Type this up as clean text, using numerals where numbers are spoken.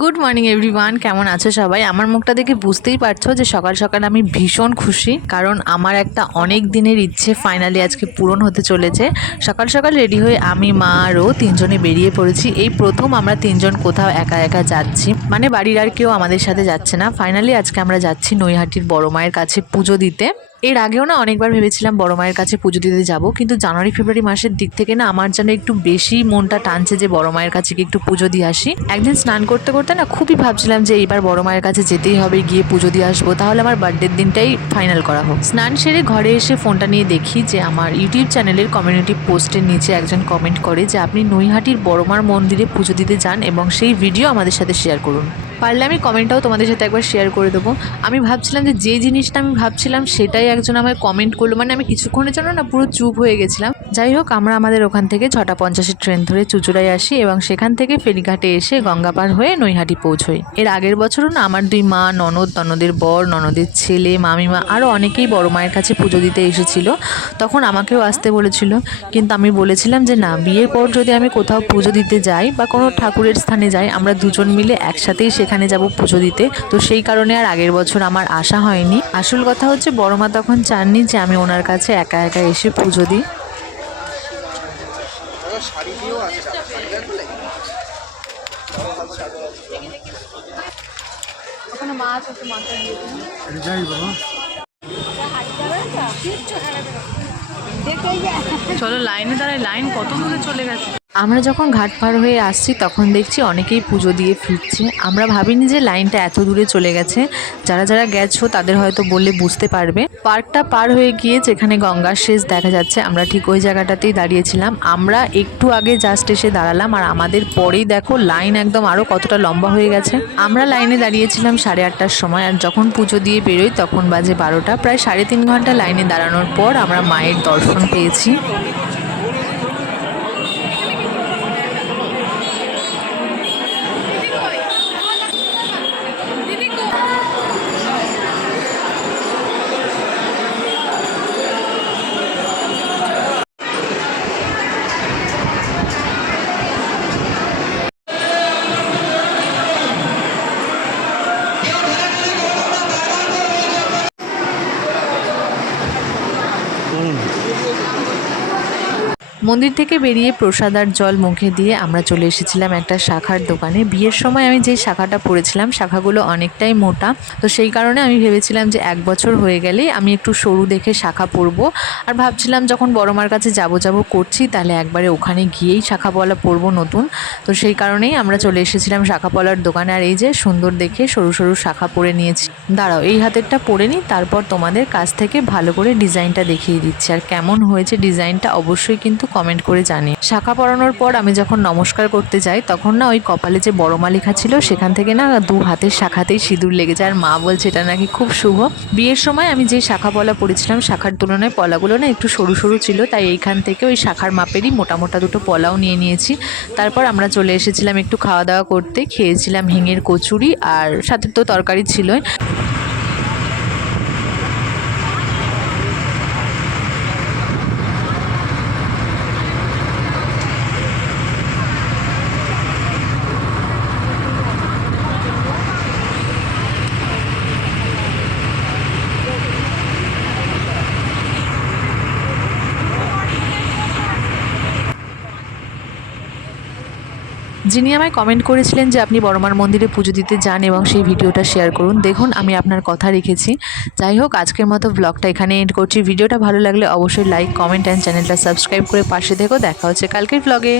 Good morning everyone, কেমন আছো সবাই? আমার মুখটা দেখে বুঝতেই পারছো যে সকাল সকাল আমি ভীষণ খুশি, কারণ আমার একটা অনেক দিনের ইচ্ছে ফাইনালি আজকে পূরণ হতে চলেছে। সকাল সকাল রেডি হয়ে আমি, মা আরও তিনজনে বেরিয়ে পড়েছি। এই প্রথম আমরা তিনজন কোথাও একা একা যাচ্ছি, মানে বাড়ির আর কেউ আমাদের সাথে যাচ্ছে না। ফাইনালি আজকে আমরা যাচ্ছি নৈহাটির বড় মায়ের কাছে পুজো দিতে। এর আগেও না অনেকবার ভেবেছিলাম বড় মায়ের কাছে পুজো দিতে যাব, কিন্তু জানুয়ারি ফেব্রুয়ারি মাসের দিক থেকে না আমার যেন একটু বেশি মনটা টানছে যে বড় মায়ের কাছে গিয়ে একটু পুজো দিয়ে আসি। একদিন স্নান করতে করতে না খুবই ভাবছিলাম যে এইবার বড় মায়ের কাছে যেতেই হবে, গিয়ে পুজো দিয়ে আসবো, তাহলে আমার বার্থডের দিনটাই ফাইনাল করা হোক। স্নান সেরে ঘরে এসে ফোনটা নিয়ে দেখি যে আমার ইউটিউব চ্যানেলের কমিউনিটি পোস্টের নিচে একজন কমেন্ট করে যে আপনি নৈহাটির বড় মার মন্দিরে পুজো দিতে যান এবং সেই ভিডিও আমাদের সাথে শেয়ার করুন। পারলে আমি কমেন্টটাও তোমাদের সাথে একবার শেয়ার করে দেবো। আমি ভাবছিলাম যে জিনিসটা আমি ভাবছিলাম সেটাই একজন আমায় কমেন্ট করলো, মানে আমি কিছুক্ষণের জন্য না পুরো চুপ হয়ে গেছিলাম। যাই হোক, আমরা আমাদের ওখান থেকে 6:50 ট্রেন ধরে চুঁচুড়ায় আসি এবং সেখান থেকে ফেরিঘাটে এসে গঙ্গা পার হয়ে নৈহাটি পৌঁছই। এর আগের বছরও না আমার দুই মা, ননদ, ননদের বর, ননদের ছেলে, মামিমা আরও অনেকেই বড় মায়ের কাছে পুজো দিতে এসেছিল। তখন আমাকেও আসতে বলেছিল, কিন্তু আমি বলেছিলাম যে না, বিয়ের পর যদি আমি কোথাও পুজো দিতে যাই বা কোনো ঠাকুরের স্থানে যাই, আমরা দুজন মিলে একসাথেই সেখানে যাব পুজো দিতে। তো সেই কারণে আর আগের বছর আমার আসা হয়নি। আসল কথা হচ্ছে বড় মা তখন চাননি যে আমি ওনার কাছে একা একা এসে পুজো দিই। চলো লাইনে দাঁড়াই, লাইন কত দূরে চলে গেছে। আমরা যখন ঘাট পার হয়ে আসছি তখন দেখছি অনেকেই পুজো দিয়ে ফিরছে। আমরা ভাবিনি যে লাইনটা এত দূরে চলে গেছে। যারা যারা গেছো তাদের হয়তো বললে বুঝতে পারবে। পার্কটা পার হয়ে গিয়ে যেখানে গঙ্গার শেষ দেখা যাচ্ছে, আমরা ঠিক ওই জায়গাটাতেই দাঁড়িয়েছিলাম। আমরা একটু আগে জাস্ট এসে দাঁড়ালাম আর আমাদের পরেই দেখো লাইন একদম আরও কতটা লম্বা হয়ে গেছে। আমরা লাইনে দাঁড়িয়েছিলাম 8:30টার সময়, আর যখন পুজো দিয়ে বেরোই তখন বাজে 12টা। প্রায় 3.5 ঘন্টা লাইনে দাঁড়ানোর পর আমরা মায়ের দর্শন পেয়েছি। মন্দির থেকে বেরিয়ে প্রসাদ আর জল মুখে দিয়ে আমরা চলে এসেছিলাম একটা শাখার দোকানে। বিয়ের সময় আমি যে শাখাটা পরেছিলাম, শাখাগুলো অনেকটাই মোটা, তো সেই কারণে আমি ভেবেছিলাম যে 1 বছর হয়ে গেলেই আমি একটু সরু দেখে শাখা পরবো। আর ভাবছিলাম যখন বড় মার কাছে যাব করছি, তাহলে একবারে ওখানে গিয়েই শাখা পলা পরবো নতুন। তো সেই কারণেই আমরা চলে এসেছিলাম শাখা পলার দোকানে। আর এই যে সুন্দর দেখে সরু সরু শাখা পরে নিয়েছি। দাঁড়াও, এই হাতেরটা পরে নিই, তারপর তোমাদের কাছ থেকে ভালো করে ডিজাইনটা দেখিয়ে দিচ্ছি। আর কেমন হয়েছে ডিজাইনটা অবশ্যই কিন্তু কমেন্ট করে জানি। শাখা পরানোর পর আমি যখন নমস্কার করতে যাই তখন না ওই কপালে যে বড় মা লেখা ছিল সেখান থেকে না 2 হাতের শাখাতেই সিঁদুর লেগে যায়। আর মা বলছে এটা নাকি খুব শুভ। বিয়ের সময় আমি যে শাখা পলা পরেছিলাম, শাখার তুলনায় পলাগুলো না একটু সরু সরু ছিল, তাই এইখান থেকে ওই শাখার মাপেরই মোটা মোটা 2টো পলাও নিয়ে নিয়েছি। তারপর আমরা চলে এসেছিলাম একটু খাওয়া দাওয়া করতে। খেয়েছিলাম হিঙের কচুরি, আর সাথে তো তরকারি ছিলই। যিনি আমায় কমেন্ট করেছিলেন যে আপনি বড়মার মন্দিরে পুজো দিতে যান এবং সেই ভিডিওটা শেয়ার করুন, দেখুন আমি আপনার কথা রেখেছি। যাই হোক, আজকের মতো ব্লগটা এখানে এন্ড করছি। ভিডিওটা ভালো লাগলে অবশ্যই লাইক, কমেন্ট অ্যান্ড চ্যানেলটা সাবস্ক্রাইব করে পাশে থেকো। দেখা হচ্ছে কালকের ব্লগে।